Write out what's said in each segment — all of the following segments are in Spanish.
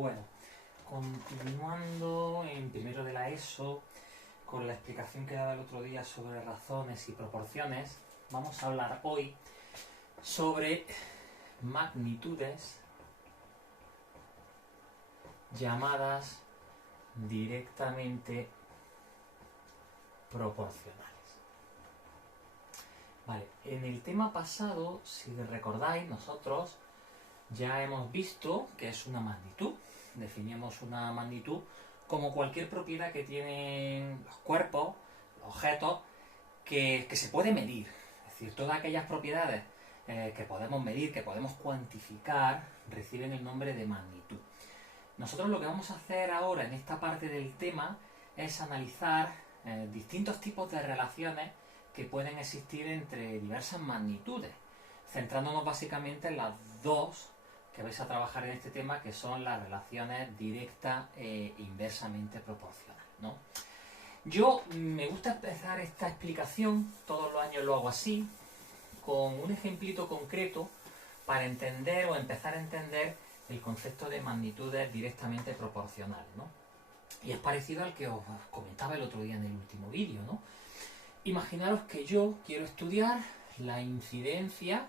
Bueno, continuando en primero de la ESO, con la explicación que daba el otro día sobre razones y proporciones, vamos a hablar hoy sobre magnitudes llamadas directamente proporcionales. Vale, en el tema pasado, si recordáis, nosotros ya hemos visto que es una magnitud. Definimos una magnitud como cualquier propiedad que tienen los cuerpos, los objetos, que se puede medir. Es decir, todas aquellas propiedades que podemos medir, que podemos cuantificar, reciben el nombre de magnitud. Nosotros lo que vamos a hacer ahora en esta parte del tema es analizar distintos tipos de relaciones que pueden existir entre diversas magnitudes, centrándonos básicamente en las dos que vais a trabajar en este tema, que son las relaciones directas e inversamente proporcionales, ¿no? Yo me gusta empezar esta explicación, todos los años lo hago así, con un ejemplito concreto para entender o empezar a entender el concepto de magnitudes directamente proporcionales, ¿no? Y es parecido al que os comentaba el otro día en el último vídeo, ¿no? Imaginaros que yo quiero estudiar la incidencia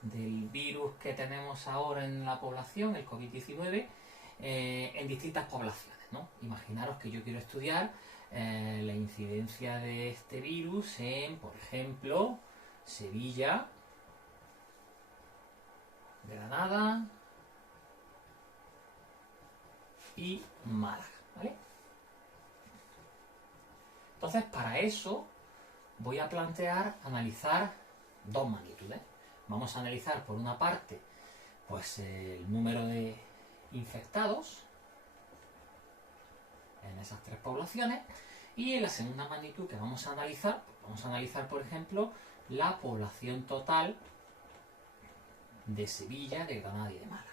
del virus que tenemos ahora en la población, el COVID-19, en distintas poblaciones, ¿no? Imaginaros que yo quiero estudiar la incidencia de este virus en, por ejemplo, Sevilla, Granada y Málaga, ¿vale? Entonces, para eso voy a plantear analizar dos magnitudes. Vamos a analizar, por una parte, pues el número de infectados en esas tres poblaciones, y en la segunda magnitud que vamos a analizar, por ejemplo, la población total de Sevilla, de Granada y de Málaga.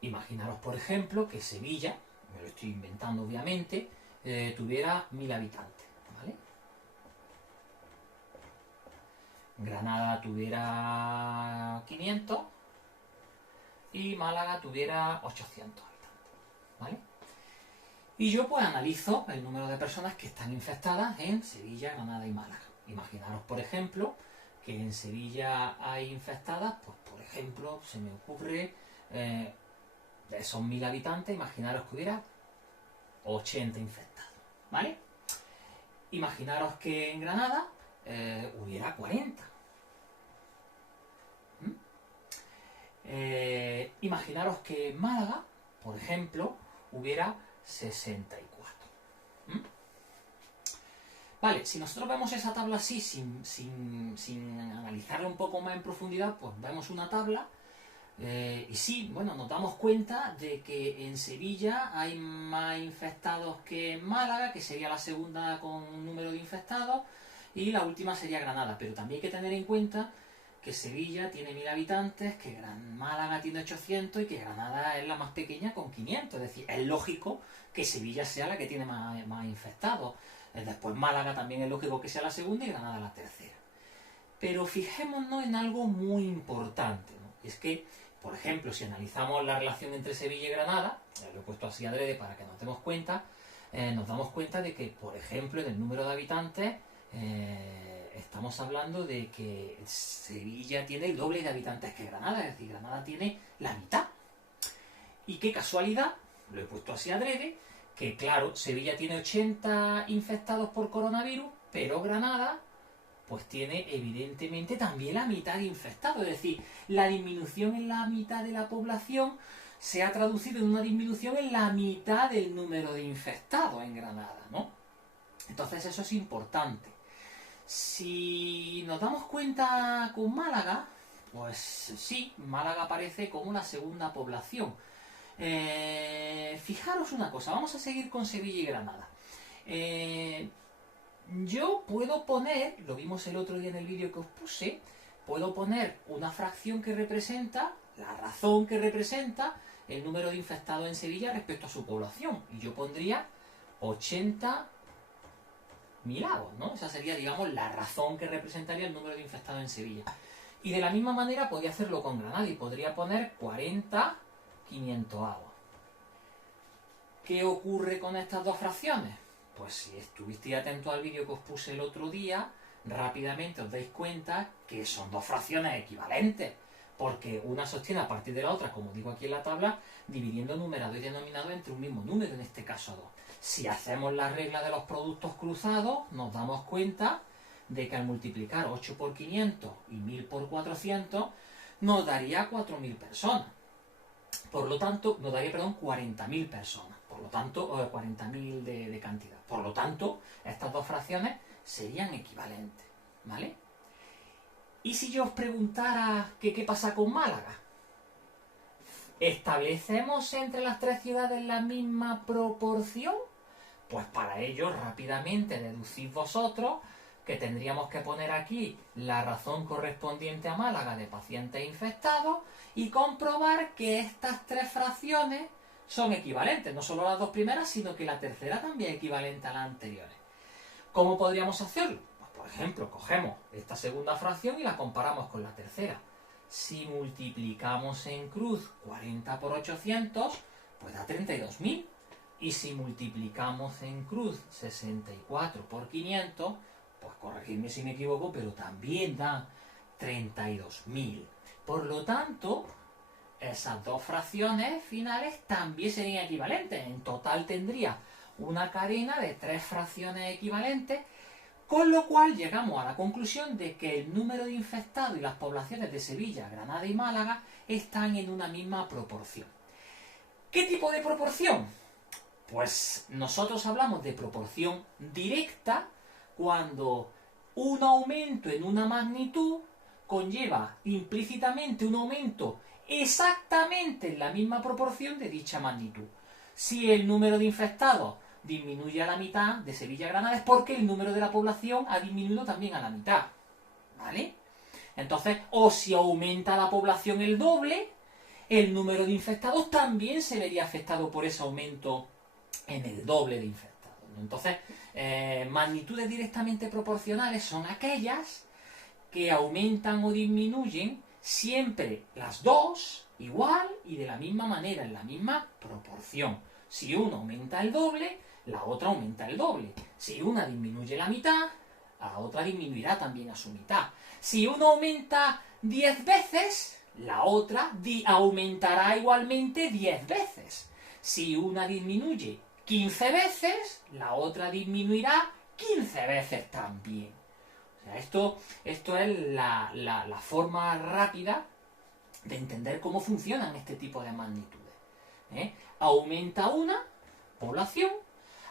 Imaginaros, por ejemplo, que Sevilla, me lo estoy inventando obviamente, tuviera 1000 habitantes, ¿vale? Granada tuviera 500 y Málaga tuviera 800 habitantes, ¿vale? Y yo pues analizo el número de personas que están infectadas en Sevilla, Granada y Málaga. Imaginaros, por ejemplo, que en Sevilla hay infectadas, pues por ejemplo, se me ocurre, de esos 1000 habitantes, imaginaros que hubiera 80 infectados, ¿vale? Imaginaros que en Granada hubiera 40. Imaginaros que en Málaga, por ejemplo, hubiera 64. Vale, si nosotros vemos esa tabla así, sin analizarla un poco más en profundidad, pues vemos una tabla y sí, bueno, nos damos cuenta de que en Sevilla hay más infectados que en Málaga, que sería la segunda con número de infectados, y la última sería Granada. Pero también hay que tener en cuenta que Sevilla tiene 1000 habitantes, que Málaga tiene 800 y que Granada es la más pequeña con 500. Es decir, es lógico que Sevilla sea la que tiene más infectados. Después Málaga también es lógico que sea la segunda y Granada la tercera. Pero fijémonos en algo muy importante, ¿no? Y es que, por ejemplo, si analizamos la relación entre Sevilla y Granada, lo he puesto así adrede para que nos demos cuenta, nos damos cuenta de que, por ejemplo, en el número de habitantes, estamos hablando de que Sevilla tiene el doble de habitantes que Granada, es decir, Granada tiene la mitad. Y qué casualidad, lo he puesto así adrede, que claro, Sevilla tiene 80 infectados por coronavirus, pero Granada pues tiene evidentemente también la mitad de infectados. Es decir, la disminución en la mitad de la población se ha traducido en una disminución en la mitad del número de infectados en Granada, ¿no? Entonces eso es importante. Si nos damos cuenta con Málaga, pues sí, Málaga aparece como la segunda población. Fijaros una cosa, vamos a seguir con Sevilla y Granada. Yo puedo poner, lo vimos el otro día en el vídeo que os puse, puedo poner una fracción que representa, la razón que representa el número de infectados en Sevilla respecto a su población. Y yo pondría 80 milagros, ¿no? Esa sería, digamos, la razón que representaría el número de infectados en Sevilla. Y de la misma manera podría hacerlo con Granada y podría poner 40 500 agua. ¿Qué ocurre con estas dos fracciones? Pues si estuvisteis atentos al vídeo que os puse el otro día, rápidamente os dais cuenta que son dos fracciones equivalentes, porque una sostiene a partir de la otra, como digo aquí en la tabla, dividiendo numerador y denominador entre un mismo número, en este caso 2. Si hacemos la regla de los productos cruzados, nos damos cuenta de que al multiplicar 8 por 500 y 1000 por 400, nos daría 4000 personas. Por lo tanto, nos daría, perdón, 40.000 personas. Por lo tanto, 40.000 de cantidad. Por lo tanto, estas dos fracciones serían equivalentes, ¿vale? ¿Y si yo os preguntara qué pasa con Málaga? ¿Establecemos entre las tres ciudades la misma proporción? Pues para ello, rápidamente deducís vosotros que tendríamos que poner aquí la razón correspondiente a Málaga de pacientes infectados y comprobar que estas tres fracciones son equivalentes, no solo las dos primeras, sino que la tercera también es equivalente a las anteriores. ¿Cómo podríamos hacerlo? Pues, por ejemplo, cogemos esta segunda fracción y la comparamos con la tercera. Si multiplicamos en cruz 40 por 800, pues da 32.000. Y si multiplicamos en cruz 64 por 500, pues corregidme si me equivoco, pero también da 32.000. Por lo tanto, esas dos fracciones finales también serían equivalentes. En total tendría una cadena de tres fracciones equivalentes, con lo cual llegamos a la conclusión de que el número de infectados y las poblaciones de Sevilla, Granada y Málaga están en una misma proporción. ¿Qué tipo de proporción? Pues nosotros hablamos de proporción directa cuando un aumento en una magnitud conlleva implícitamente un aumento exactamente en la misma proporción de dicha magnitud. Si el número de infectados disminuye a la mitad de Sevilla-Granada es porque el número de la población ha disminuido también a la mitad, ¿vale? Entonces, o si aumenta la población el doble, el número de infectados también se vería afectado por ese aumento en el doble de infectados. Entonces, magnitudes directamente proporcionales son aquellas que aumentan o disminuyen siempre las dos igual y de la misma manera, en la misma proporción. Si uno aumenta el doble, la otra aumenta el doble. Si una disminuye la mitad, la otra disminuirá también a su mitad. Si uno aumenta 10 veces, la otra aumentará igualmente 10 veces. Si una disminuye 15 veces, la otra disminuirá 15 veces también. O sea, esto es la forma rápida de entender cómo funcionan este tipo de magnitudes. Aumenta una población,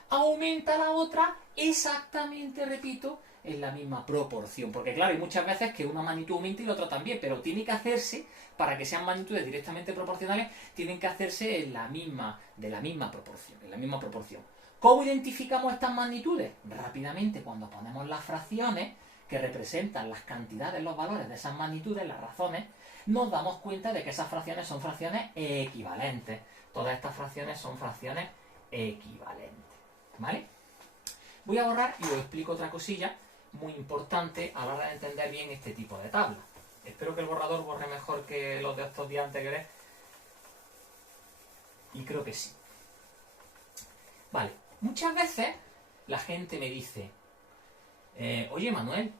aumenta la otra exactamente, repito, en la misma proporción. Porque claro, hay muchas veces que una magnitud aumenta y la otra también, pero tiene que hacerse, para que sean magnitudes directamente proporcionales, tienen que hacerse de la misma proporción. ¿Cómo identificamos estas magnitudes? Rápidamente, cuando ponemos las fracciones que representan las cantidades, los valores de esas magnitudes, las razones, nos damos cuenta de que esas fracciones son fracciones equivalentes. Todas estas fracciones son fracciones equivalentes, ¿vale? Voy a borrar y os explico otra cosilla muy importante a la hora de entender bien este tipo de tabla. Espero que el borrador borre mejor que los de estos días anteriores. Y creo que sí. Vale, muchas veces la gente me dice, oye Manuel,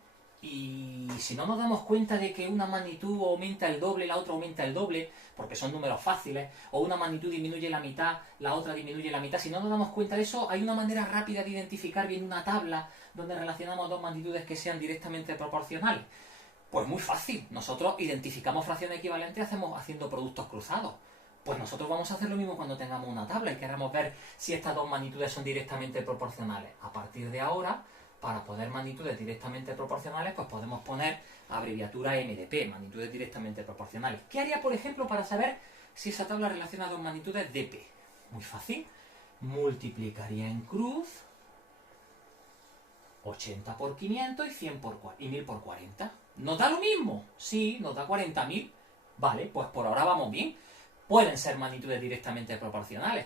y si no nos damos cuenta de que una magnitud aumenta el doble, la otra aumenta el doble, porque son números fáciles, o una magnitud disminuye la mitad, la otra disminuye la mitad, si no nos damos cuenta de eso, hay una manera rápida de identificar bien una tabla donde relacionamos dos magnitudes que sean directamente proporcionales. Pues muy fácil, nosotros identificamos fracciones equivalentes haciendo productos cruzados. Pues nosotros vamos a hacer lo mismo cuando tengamos una tabla y queramos ver si estas dos magnitudes son directamente proporcionales. A partir de ahora, para poner magnitudes directamente proporcionales, pues podemos poner abreviatura MDP, magnitudes directamente proporcionales. ¿Qué haría, por ejemplo, para saber si esa tabla relaciona dos magnitudes DP? Muy fácil. Multiplicaría en cruz 80 por 500 y 1000 por 40. ¿Nos da lo mismo? Sí, nos da 40.000. Vale, pues por ahora vamos bien. Pueden ser magnitudes directamente proporcionales.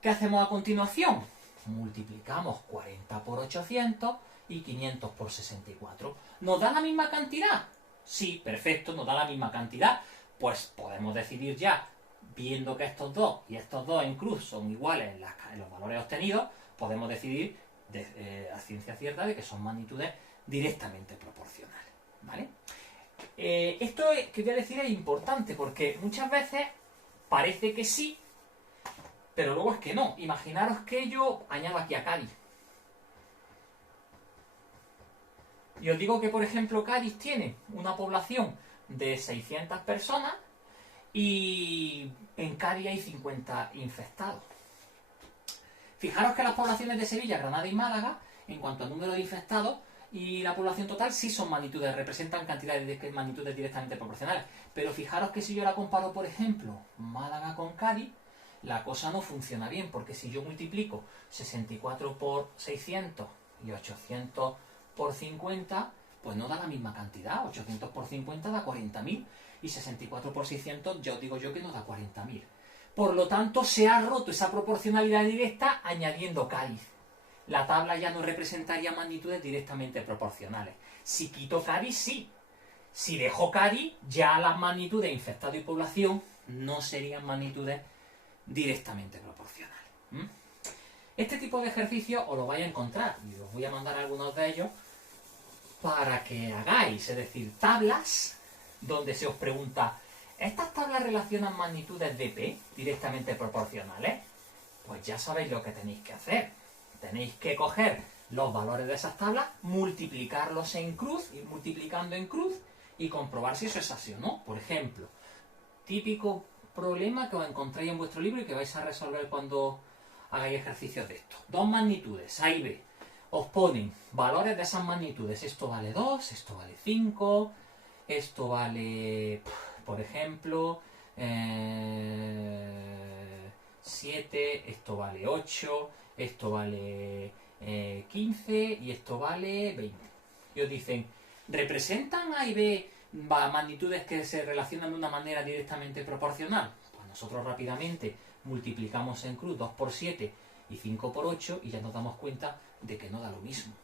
¿Qué hacemos a continuación? Multiplicamos 40 por 800 y 500 por 64. ¿Nos da la misma cantidad? Sí, perfecto, nos da la misma cantidad. Pues podemos decidir ya viendo que estos dos y estos dos en cruz son iguales en los valores obtenidos, podemos decidir a ciencia cierta de que son magnitudes directamente proporcionales, ¿vale? Esto que voy a decir es importante porque muchas veces parece que sí, pero luego es que no. Imaginaros que yo añado aquí a Cádiz. Y os digo que, por ejemplo, Cádiz tiene una población de 600 personas y en Cádiz hay 50 infectados. Fijaros que las poblaciones de Sevilla, Granada y Málaga, en cuanto al número de infectados y la población total, sí son magnitudes, representan cantidades de magnitudes directamente proporcionales. Pero fijaros que si yo la comparo, por ejemplo, Málaga con Cádiz, la cosa no funciona bien, porque si yo multiplico 64 por 600 y 800 por 50, pues no da la misma cantidad. 800 por 50 da 40.000 y 64 por 600 ya os digo yo que no da 40.000. Por lo tanto, se ha roto esa proporcionalidad directa añadiendo Cádiz. La tabla ya no representaría magnitudes directamente proporcionales. Si quito Cádiz, sí. Si dejo Cádiz, ya las magnitudes infectado y población no serían magnitudes directamente proporcionales. Este tipo de ejercicio os lo vais a encontrar y os voy a mandar algunos de ellos para que hagáis, es decir, tablas donde se os pregunta, ¿estas tablas relacionan magnitudes de P directamente proporcionales? Pues ya sabéis lo que tenéis que hacer. Tenéis que coger los valores de esas tablas, multiplicarlos en cruz, ir multiplicando en cruz y comprobar si eso es así o no. Por ejemplo, típico problema que os encontráis en vuestro libro y que vais a resolver cuando hagáis ejercicios de esto. Dos magnitudes, A y B. Os ponen valores de esas magnitudes. Esto vale 2, esto vale 5, esto vale, por ejemplo, 7, esto vale 8, esto vale 15 y esto vale 20. Y os dicen, ¿representan A y B magnitudes que se relacionan de una manera directamente proporcional? Pues nosotros rápidamente multiplicamos en cruz 2 por 7 y 5 por 8 y ya nos damos cuenta de que no da lo mismo.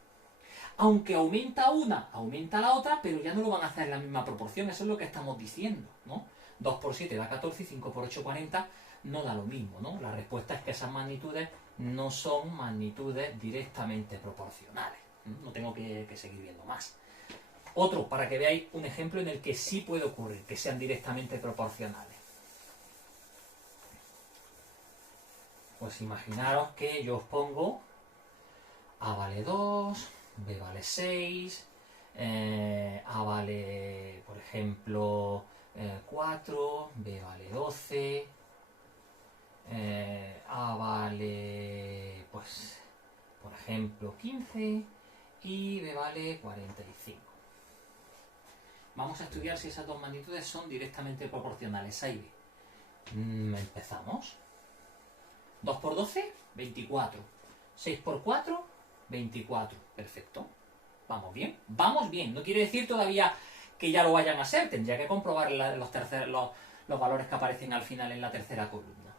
Aunque aumenta una, aumenta la otra, pero ya no lo van a hacer en la misma proporción. Eso es lo que estamos diciendo, ¿no? 2 por 7 da 14 y 5 por 8, 40, no da lo mismo, ¿no? La respuesta es que esas magnitudes no son magnitudes directamente proporcionales. No tengo que seguir viendo más. Otro, para que veáis un ejemplo en el que sí puede ocurrir, que sean directamente proporcionales. Pues imaginaros que yo os pongo A vale 2, B vale 6, A vale, por ejemplo, 4, B vale 12, A vale, pues, por ejemplo, 15 y B vale 45. Vamos a estudiar si esas dos magnitudes son directamente proporcionales, A y B. Empezamos. 2 por 12, 24. 6 por 4, 24. Perfecto. Vamos bien. Vamos bien. No quiere decir todavía que ya lo vayan a ser. Tendría que comprobar los valores que aparecen al final en la tercera columna.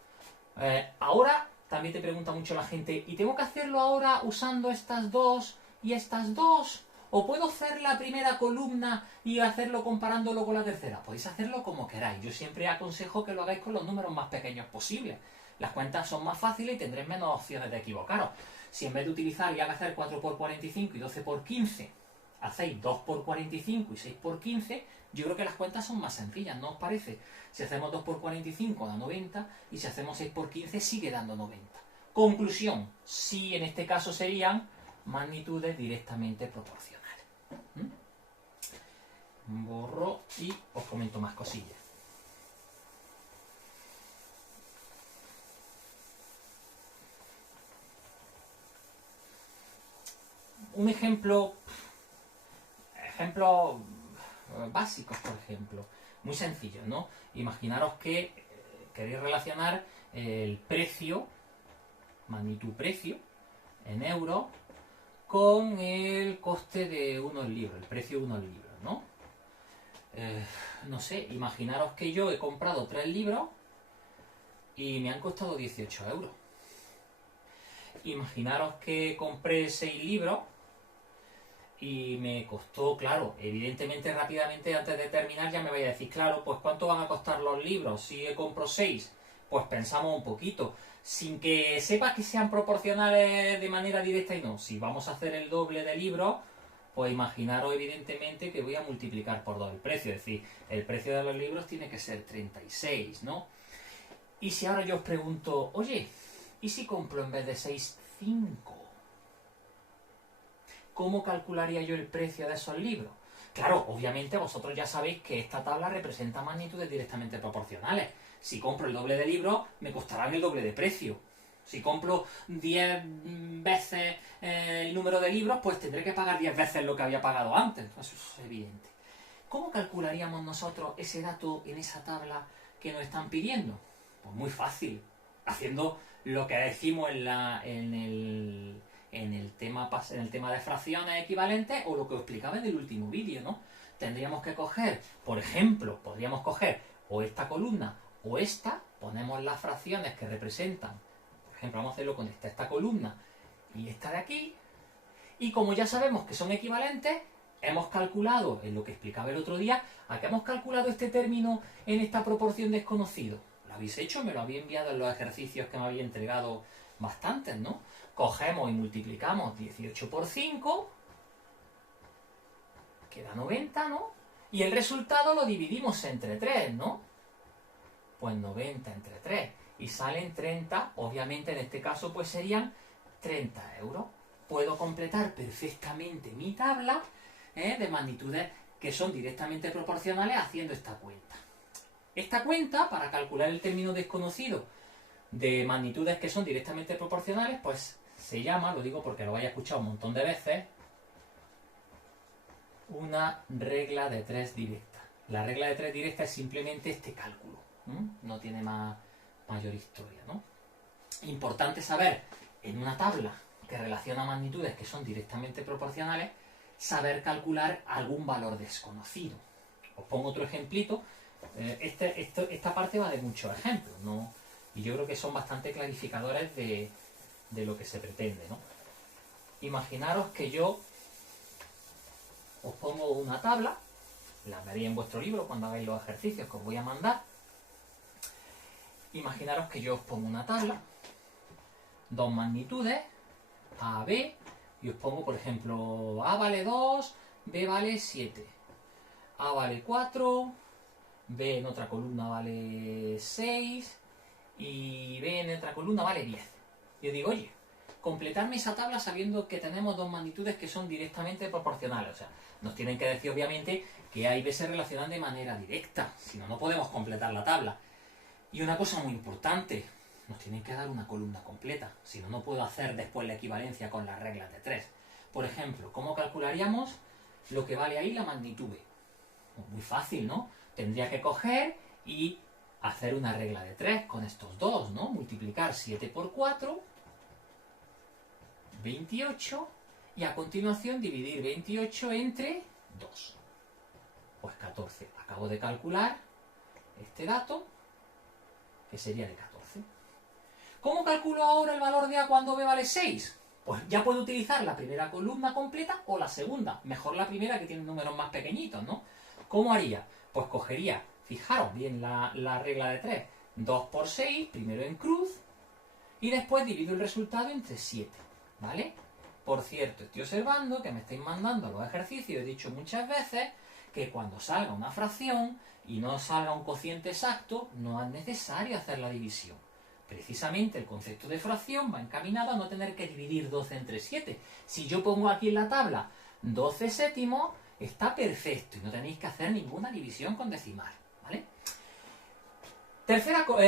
Ahora también te pregunta mucho la gente, ¿y tengo que hacerlo ahora usando estas dos y estas dos? ¿O puedo hacer la primera columna y hacerlo comparándolo con la tercera? Podéis hacerlo como queráis. Yo siempre aconsejo que lo hagáis con los números más pequeños posibles. Las cuentas son más fáciles y tendréis menos opciones de equivocaros. Si en vez de utilizar y hacer 4 por 45 y 12 por 15, hacéis 2 por 45 y 6 por 15, yo creo que las cuentas son más sencillas, ¿no os parece? Si hacemos 2 por 45 da 90 y si hacemos 6 por 15 sigue dando 90. Conclusión, sí, en este caso serían magnitudes directamente proporcionales. Borro y os comento más cosillas. Un ejemplos básicos, por ejemplo, muy sencillos, ¿no? Imaginaros que queréis relacionar el precio, magnitud precio, en euros, con el coste de unos libros, el precio de unos libros, ¿no? No sé, imaginaros que yo he comprado 3 libros y me han costado 18 euros. Imaginaros que compré 6 libros y me costó, claro, evidentemente rápidamente antes de terminar ya me vais a decir, claro, pues ¿cuánto van a costar los libros si compro 6? Pues pensamos un poquito, sin que sepas que sean proporcionales de manera directa y no. Si vamos a hacer el doble de libros, pues imaginaros evidentemente que voy a multiplicar por 2 el precio, es decir, el precio de los libros tiene que ser 36, ¿no? Y si ahora yo os pregunto, oye, ¿y si compro en vez de 6, 5? ¿Cómo calcularía yo el precio de esos libros? Claro, obviamente vosotros ya sabéis que esta tabla representa magnitudes directamente proporcionales. Si compro el doble de libros, me costarán el doble de precio. Si compro 10 veces el número de libros, pues tendré que pagar 10 veces lo que había pagado antes. Eso es evidente. ¿Cómo calcularíamos nosotros ese dato en esa tabla que nos están pidiendo? Pues muy fácil, haciendo lo que decimos en el tema de fracciones equivalentes o lo que os explicaba en el último vídeo, ¿no? Tendríamos que coger, por ejemplo, podríamos coger o esta columna o esta, ponemos las fracciones que representan, por ejemplo, vamos a hacerlo con esta columna y esta de aquí, y como ya sabemos que son equivalentes, hemos calculado, en lo que explicaba el otro día, ¿a qué hemos calculado este término en esta proporción desconocido? ¿Lo habéis hecho? Me lo había enviado en los ejercicios que me había entregado bastantes, ¿no? Cogemos y multiplicamos 18 por 5, queda 90, ¿no? Y el resultado lo dividimos entre 3, ¿no? Pues 90 entre 3. Y salen 30, obviamente en este caso pues serían 30 euros. Puedo completar perfectamente mi tabla de magnitudes que son directamente proporcionales haciendo esta cuenta. Esta cuenta, para calcular el término desconocido de magnitudes que son directamente proporcionales, pues se llama, lo digo porque lo vais a escuchar un montón de veces, una regla de 3 directa. La regla de 3 directa es simplemente este cálculo. No tiene mayor historia, ¿no? Importante saber, en una tabla que relaciona magnitudes que son directamente proporcionales, saber calcular algún valor desconocido. Os pongo otro ejemplito. Esta parte va de muchos ejemplos, ¿no? Y yo creo que son bastante clarificadores de lo que se pretende, ¿no? Imaginaros que yo os pongo una tabla, la veréis en vuestro libro cuando hagáis los ejercicios que os voy a mandar. Imaginaros que yo os pongo una tabla, dos magnitudes, A, B, y os pongo, por ejemplo, A vale 2, B vale 7, A vale 4, B en otra columna vale 6 y B en otra columna vale 10. Yo digo, oye, completarme esa tabla sabiendo que tenemos dos magnitudes que son directamente proporcionales. O sea, nos tienen que decir obviamente que A y B se relacionan de manera directa, si no, no podemos completar la tabla. Y una cosa muy importante, nos tienen que dar una columna completa, si no, no puedo hacer después la equivalencia con las reglas de 3. Por ejemplo, ¿cómo calcularíamos lo que vale ahí la magnitud B? Pues muy fácil, ¿no? Tendría que coger y hacer una regla de 3 con estos dos, ¿no? Multiplicar 7 por 4, 28, y a continuación dividir 28 entre 2. Pues 14. Acabo de calcular este dato, que sería de 14. ¿Cómo calculo ahora el valor de A cuando B vale 6? Pues ya puedo utilizar la primera columna completa o la segunda. Mejor la primera, que tiene números más pequeñitos, ¿no? ¿Cómo haría? Pues cogería, fijaros bien la regla de 3, 2 por 6, primero en cruz, y después divido el resultado entre 7, ¿vale? Por cierto, estoy observando que me estáis mandando los ejercicios, he dicho muchas veces que cuando salga una fracción y no salga un cociente exacto, no es necesario hacer la división. Precisamente el concepto de fracción va encaminado a no tener que dividir 12 entre 7. Si yo pongo aquí en la tabla 12 séptimos, está perfecto y no tenéis que hacer ninguna división con decimal, ¿vale?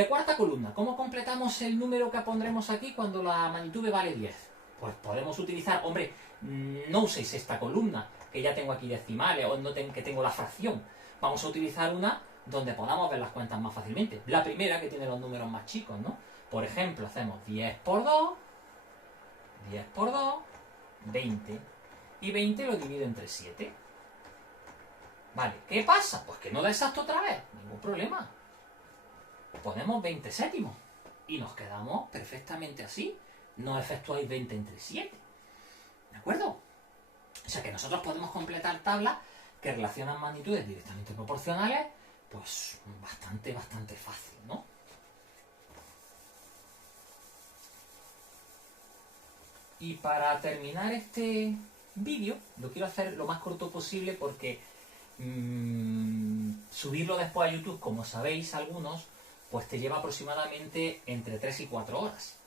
Cuarta columna. ¿Cómo completamos el número que pondremos aquí cuando la magnitud B vale 10? Pues podemos utilizar, hombre, no uséis esta columna, que ya tengo aquí decimales, o no que tengo la fracción. Vamos a utilizar una donde podamos ver las cuentas más fácilmente. La primera, que tiene los números más chicos, ¿no? Por ejemplo, hacemos 10 por 2, 10 por 2, 20. Y 20 lo divido entre 7. Vale, ¿qué pasa? Pues que no da exacto otra vez. Ningún problema. Ponemos 20 séptimos. Y nos quedamos perfectamente así. No efectuáis 20 entre 7. ¿De acuerdo? O sea que nosotros podemos completar tablas que relacionan magnitudes directamente proporcionales, pues bastante fácil, ¿no? Y para terminar este vídeo, lo quiero hacer lo más corto posible porque subirlo después a YouTube, como sabéis algunos, pues te lleva aproximadamente entre 3 y 4 horas.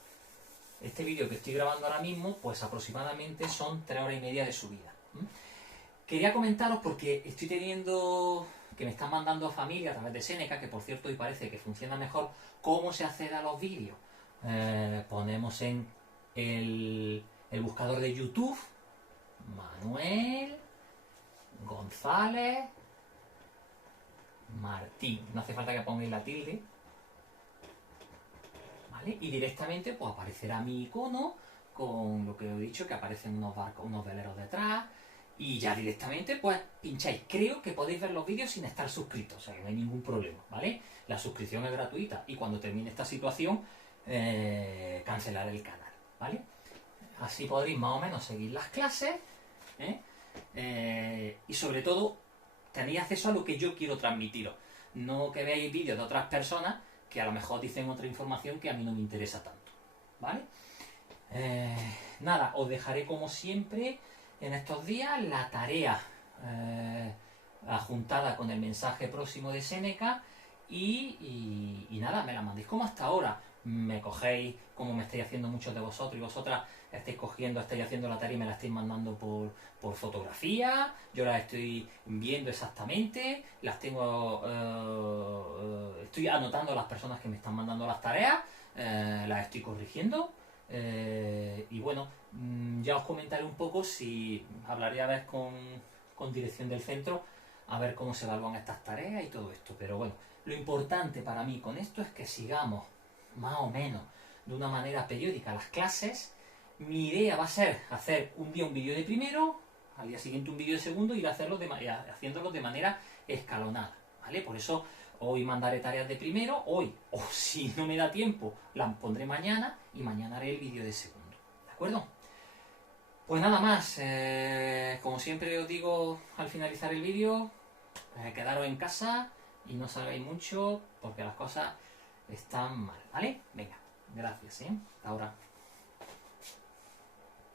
Este vídeo que estoy grabando ahora mismo, pues aproximadamente son 3 horas y media de subida. Quería comentaros porque estoy teniendo, que me están mandando familia a través de Seneca, que por cierto hoy parece que funciona mejor, cómo se accede a los vídeos. Ponemos en el buscador de YouTube Manuel González Martín. No hace falta que pongáis la tilde. ¿Vale? Y directamente pues aparecerá mi icono con lo que os he dicho, que aparecen unos barcos, unos veleros detrás. Y ya directamente pues pincháis. Creo que podéis ver los vídeos sin estar suscritos, o sea que no hay ningún problema, ¿vale? La suscripción es gratuita y cuando termine esta situación cancelar el canal, ¿vale? Así podréis más o menos seguir las clases, y sobre todo tenéis acceso a lo que yo quiero transmitiros. No que veáis vídeos de otras personas que a lo mejor dicen otra información que a mí no me interesa tanto, ¿vale? Nada, os dejaré como siempre en estos días la tarea adjuntada con el mensaje próximo de Seneca y nada, me la mandéis como hasta ahora. Me cogéis, como me estáis haciendo muchos de vosotros y vosotras, estáis cogiendo, estáis haciendo la tarea y me la estáis mandando por fotografía, yo las estoy viendo exactamente, las tengo, estoy anotando a las personas que me están mandando las tareas, las estoy corrigiendo, y bueno, ya os comentaré un poco si hablaré a ver con dirección del centro, a ver cómo se evalúan estas tareas y todo esto, pero bueno, lo importante para mí con esto es que sigamos más o menos de una manera periódica las clases. Mi idea va a ser hacer un día un vídeo de primero, al día siguiente un vídeo de segundo y ir a haciéndolos de manera escalonada, ¿vale? Por eso hoy mandaré tareas de primero, hoy, o si no me da tiempo, las pondré mañana y mañana haré el vídeo de segundo, ¿de acuerdo? Pues nada más, como siempre os digo al finalizar el vídeo, quedaros en casa y no salgáis mucho porque las cosas están mal, ¿vale? Venga, gracias, hasta ahora.